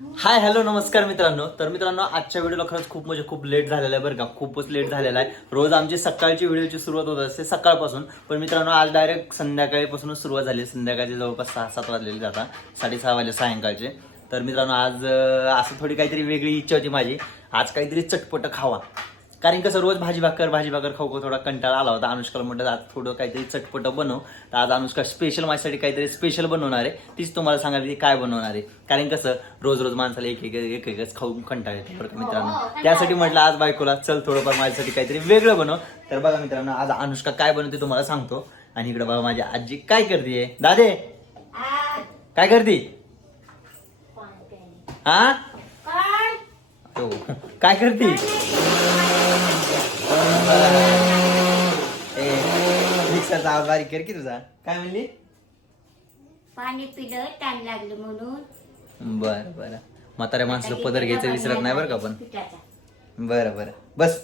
Hi hello नमस्कार मित्रांनो. तर मित्रांनो आजच्या व्हिडिओला खरंच खूप म्हणजे खूप लेट झालेला आहे बरं का. खूपच लेट झालेला आहे. रोज आमची सकाळची व्हिडिओची सुरुवात होत असते सकाळपासून. पण मित्रांनो आज डायरेक्ट संध्याकाळीपासूनच सुरुवात झाली संध्याकाळचे जवळपास सहा सात वाजलेले जाता साडेसहा वाजले सायंकाळचे. तर मित्रांनो आज असं थोडी काहीतरी वेगळी इच्छा होती माझी. आज काहीतरी चटपट खावा. कारण कसं रोज भाजी भाकर भाजी भाकर खाऊ खाऊ थोडा कंटाळा आला होता. अनुष्काला म्हटलं आज थोडं काहीतरी चटपट बनव. तर आज अनुष्का स्पेशल माझ्यासाठी काहीतरी स्पेशल बनवणार आहे. तीच तुम्हाला सांगायला ती काय बनवणार आहे? कारण कसं रोज रोज माणसाला एक एक एक एकच खाऊन कंटाळा येतो बरं का मित्रांनो. त्यासाठी म्हटलं आज बायकोला चल थोडंफार माझ्यासाठी काहीतरी वेगळं बनव. तर बघा मित्रांनो आज अनुष्का काय बनवते तुम्हाला सांगतो. आणि इकडे बघा माझी आजी काय करते दादे काय करते? हा हो. काय करते? ए, मिक्सरचा आवाज बारीक कर की तुझा. काय म्हणली? पाणी पिलं ताण लागलं म्हणून. बर बर. म्हाताऱ्या माणसाला पदर घ्यायचं विसरत नाही बरं का पण पिठाचा. बरं बरं. बस.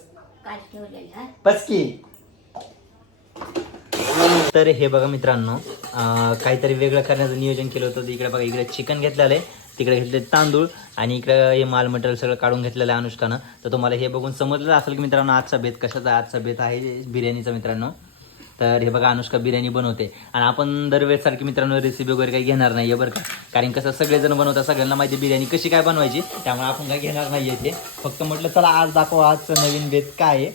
काल ठेवलेला बस की. तर हे बघा मित्रांनो अं, काहीतरी वेगळं करण्याचं नियोजन केलं होतं. इकडे बघा इकडे चिकन घेतलेलं आहे. तिकडे घेतले तांदूळ आणि इकडे हे माल मटेरियल सगळं काढून घेतलेलं आहे अनुष्कानं. तर तुम्हाला हे बघून समजलं असेल की मित्रांनो आजचा बेत कशाचा आजचा बेत आहे बिर्याणीचा मित्रांनो. तर हे बघा अनुष्का बिर्याणी बनवते. आणि आपण दरवेळेसारखी मित्रांनो रेसिपी वगैरे काही घेणार नाही आहे बरं का. कारण कसं सगळेजण बनवतात सगळ्यांना माहिती बिर्याणी कशी काय बनवायची. त्यामुळे आपण काय घेणार नाहीये ते. फक्त म्हटलं चला आज दाखव आजचं नवीन बेत काय आहे.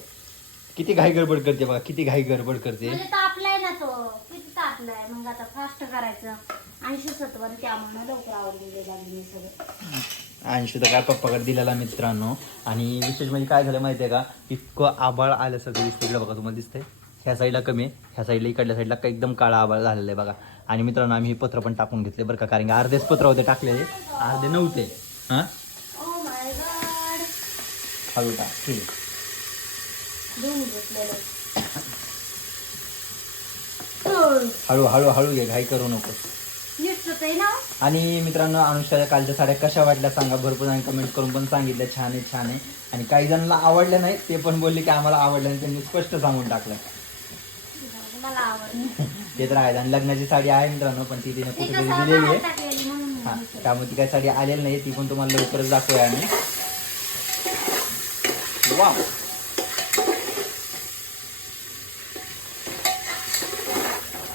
किती घाई गडबड करते बघा किती घाई गडबड करते. म्हणजे तापलाय ना तो. किती तापलाय? मग आता फास्ट करायचं. ऐंशी सत्वन त्यामुळे लवकर आवडलेले लागले मी सगळं. ऐंशी तर काय पप्पाकडे दिलेला मित्रांनो. आणि विशेष म्हणजे काय झालं माहिती आहे का? इतकं आबाळ आल्यासारखं दिसतं इकडे बघा तुम्हाला दिसतंय? ह्या साईडला कमी ह्या साईडला इकडल्या साईडला का एकदम काळा आबाळ झालेलं आहे बघा. आणि मित्रांनो आम्ही हे पत्र पण टाकून घेतले बरं का कारण की अर्धेच पत्र होते टाकलेले. अर्धे नव्हते. हां? हळू टाक ठीक हळू हळू हळू घे घाई करू नको. आहे ना? आणि मित्रांनो अनुष्काच्या कालच्या साड्या कशा वाटल्या सांगा. भरपूर आणि कमेंट करून पण सांगितलं छान आहे छान आहे. आणि काही जणांना आवडल्या नाही ते पण बोलले की आम्हाला आवडलं आणि त्यांनी स्पष्ट सांगून टाकलं. मला आवडली. ते तर आहे आणि लग्नाची साडी आहे मित्रांनो पण ती तिने कुठेतरी दिलेली आहे. हा. त्यामुळे ती काही साडी आलेली नाही. ती पण तुम्हाला लवकरच दाखवूया आम्ही. वा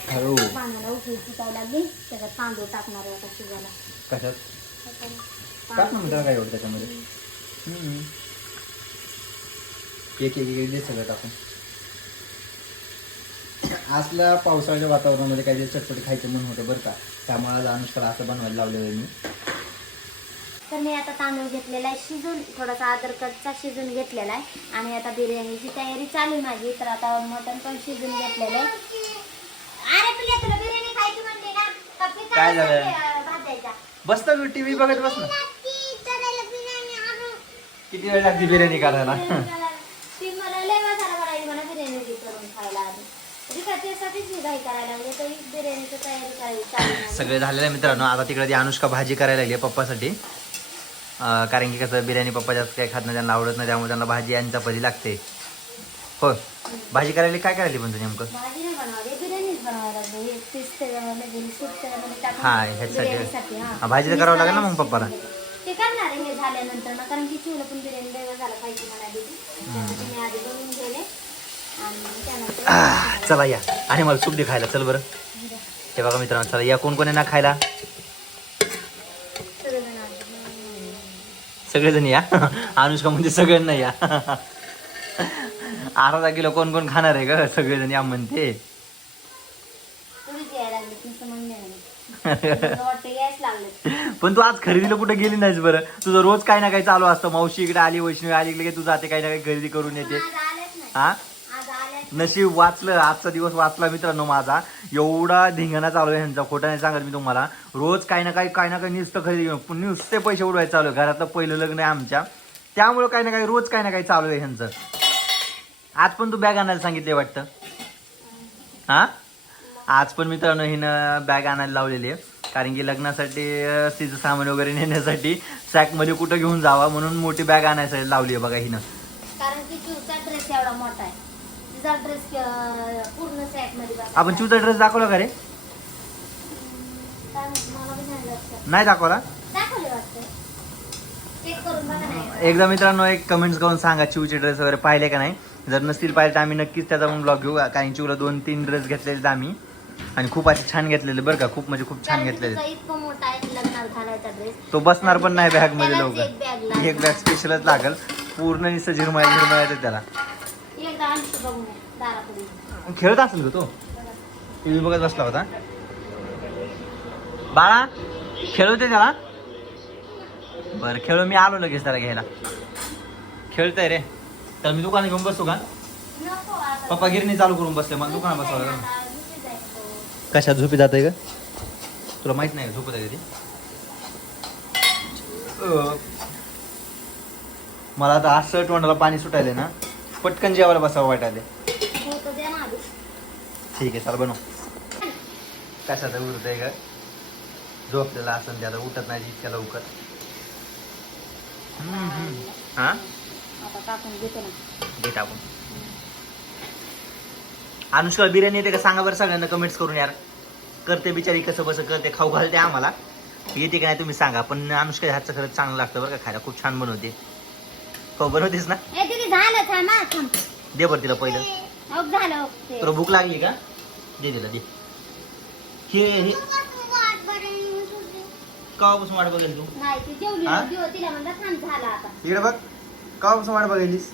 हळू लागली. त्याच्यात तांदूळ टाकणार आहे आता शिजायला. कशात? टाक ना मित्रांनो काय एवढं त्याच्यामध्ये. हम्म. एक एक एक दे सगळं टाकून. असल्या पावसाळ्याच्या वातावरणामध्ये काहीतरी चटपटी खायचं मन होतं बरं का. त्यामुळे आज अनुष्काला असं बनवायला लावलेलं आहे मी. तर मी आता तांदूळ घेतलेला आहे शिजून थोडासा आदर कच्चा शिजून घेतलेला आहे. आणि आता बिर्याणीची तयारी चालू आहे माझी. तर आता मटण पण शिजून घेतलेलं आहे. अरे पिल्ल्या तुला बिर्याणी खायची म्हणते ना का पिझ्झा काय झालं? बस ना टीव्ही बघत बस ना. ती. किती वेळ लागते बिर्याणी करायला? ती मला लय मसाला करायची मला बिर्याणी बी करून खायला आधी तरी का त्यासाठीच मी घाई करायला लागले तरी बिर्याणीची तयारी करायची चालू आहे माझी. सगळे झालेलं आहे मित्रांनो आता तिकडे ती अनुष्का भाजी करायला लागली आहे पप्पासाठी. कारण की कसं बिर्याणी पप्पा जास्त काही खात नाही त्यांना आवडत नाही त्यामुळे त्यांना भाजी आणि चपाती लागते. हो भाजी करायला काय करायली पण तू नेमकं भाजी नाही बनवायला बिर्याणीच बनवायला लागली हे ह्याच्यासाठी. भाजी तर करावं लागेल ना मग पप्पाला? ते करणार आहे हे झाल्यानंतर ना कारण की चिवलं पण बिर्याणी वेगळं झालं पाहिजे म्हणाली ती. त्यासाठी मी आधी बनवून गेले आणि त्यानंतर आह, चला या. आणि मला सूप दे खायला चल बरं. हे बघा मित्रांनो चला या कोण कोण आहे ना खायला? सगळेजण या. अनुष्का म्हणजे सगळ्यांना या. अर्धा किलो कोण कोण खाणार आहे का सगळेजण या म्हणते तुम्हीच यायला लागले तुमचं म्हणणे नाही मला वाटतं यायच लागले पण तू आज खरेदीला कुठे गेली नाहीस बरं? तुझं रोज काही ना काही चालू असतं. मावशी इकडे आली वैष्णवी आली इकडे तू जाते काही ना काही खरेदी करून येते. हा? नशीब वाचलं आजचा दिवस वाचला मित्रांनो माझा. एवढा धिंगाणा चालू आहे ह्यांचा. खोटा नाही सांगत मी तुम्हाला. रोज काही ना काही काही ना काही नुसतं खरेदी घेऊन पण नुसते पैसे उडवायचे चालू आहे. घरातलं पहिलं लग्न आहे आमच्या. त्यामुळं काही ना काही रोज काही ना काही चालू आहे ह्यांचं. आज पण तू बॅग आणायला सांगितले वाटतं. हा? आज पण मित्रांनो हिनं बॅग आणायला लावलेली आहे. कारण की लग्नासाठी तिचं सामान वगैरे नेण्यासाठी सॅकमध्ये कुठं घेऊन जावा म्हणून मोठी बॅग आणायसाठी लावली आहे बघा हिनं. कारण की चिवचा ड्रेस एवढा मोठा आहे. तिचा ड्रेस पूर्ण. आपण चिवचा ड्रेस दाखवला का रे? नाही दाखवला? एकदा मित्रांनो एक कमेंट्स करून सांगा चिवचे ड्रेस वगैरे पाहिले का नाही. जर नसतील पाहिले तर आम्ही नक्कीच त्याचा पण ब्लॉग घेऊ. कारण चिवला दोन तीन ड्रेस घेतलेले आम्ही. आणि खूप असे छान घेतलेले बरं का खूप म्हणजे खूप छान घेतलेले. तिचा इतका मोठा आहे लग्नात घालायचा ड्रेस तो बसणार पण नाही बॅगमध्ये लवकर. एक बॅग स्पेशलच लागल. पूर्ण निसं झिरमाय झिरमाय त्याला. खेळत असेल का तो? टीव्ही बघत बसला होता. बाळा खेळवते त्याला? बरं खेळू मी आलो लगेच त्याला घ्यायला. खेळतय रे. तर मी दुकानात घेऊन बसतो का. पप्पा गिरणी चालू करून बसले मग दुकानात बसवा आता झोपी जायचं. कशात झोपी जात आहे का? तुला माहीत नाही का झोपत आहे मला आता असं तोंडाला पाणी सुटायले ना पटकन जेवायला बसावं वाटायले हो. ठीक आहे चल बनव. कशाचं उरत आहे का? झोपलेला असं त्याला उठत नाही इतक्या लवकर. हम्म, हम्म. हा? आता टाकून घेते टाकून. अनुष्का बिर्याणी येते का? सांगा बरं सगळ्यांना कमेंट्स करून यार. करते बिचारी कसं बसं करते खाऊ घालते आम्हाला. येते का नाही तुम्ही सांगा. पण अनुष्का हातचं खरंच चांगलं लागतं बरं का खायला. खूप छान बनवते. हो बनवतेस ना? दे बरं तिला पहिलं. झालं ते. तुला भूक लागली का? दे तिला दे. हे हे. कवापासून वाट बघेल तू? नाही ती जेवली हा? इकडे बघ. कवापासून वाट बघायलीस?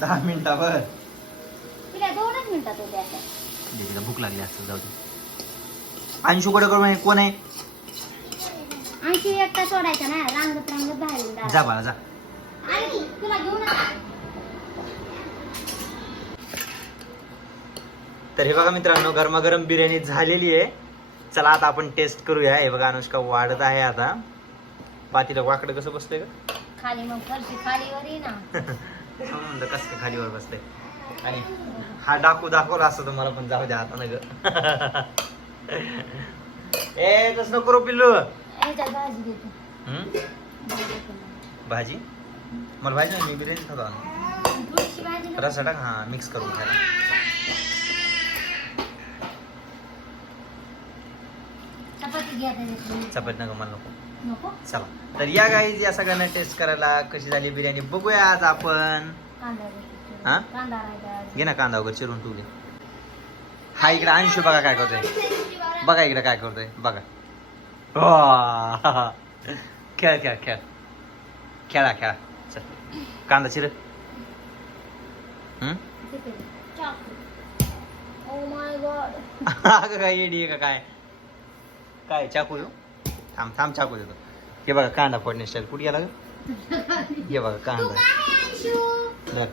दहा मिनिटावर. तिला दोनच मिनिटात होते आता. दे तिला भूक लागली असं जाऊ दे. अंशू कडे करून कोण आहे? आणखी एकटा सोडायचा ना रांगत रांगत बाहेर जा बाळा जा. आणि तुला घेऊन आ- तर हे बघा मित्रांनो गरमागरम बिर्याणी झालेली आहे. चला आता आपण टेस्ट करूया. हे बघा अनुष्का वाढत आहे आता. पातीला वाकडं कसं बसतंय का खाली मग फरशी खालीवर ये ना. म्हणलं कसं काय खालीवर बसतंय. आणि हा डाकू दाखवला असतो तुम्हाला पण जाऊ द्या आता ना ग ए तसं नको करू पिल्लू. भाजी मला भाजी नाही मी बिर्याणी खातो आणि थोडीशी भाजी ना. रसा टाक हा मिक्स करून खायला. चपाती घ्या त्याच्यातली. चपाती नका मला नको. चला. तर या गाईज या सगळ्यांना टेस्ट करायला कशी झाली बिर्याणी बघूया आज आपण. हा? घे ना कांदा वगैरे चिरून ठेवले. हा इकडे अंशू बघा काय करतोय. बघा इकडे काय करतोय. बघा. वा. खेळ खेळ खेळ. खेळा खेळा. चल. कांदा चिर गॉड अगं काय येडी का काय? काय चाकू येऊ थांब थांब चाकू देतो. हे बघा कांदा फोडणे स्टाईल कुठे गेला ग? हे बघा कांदा. बघ.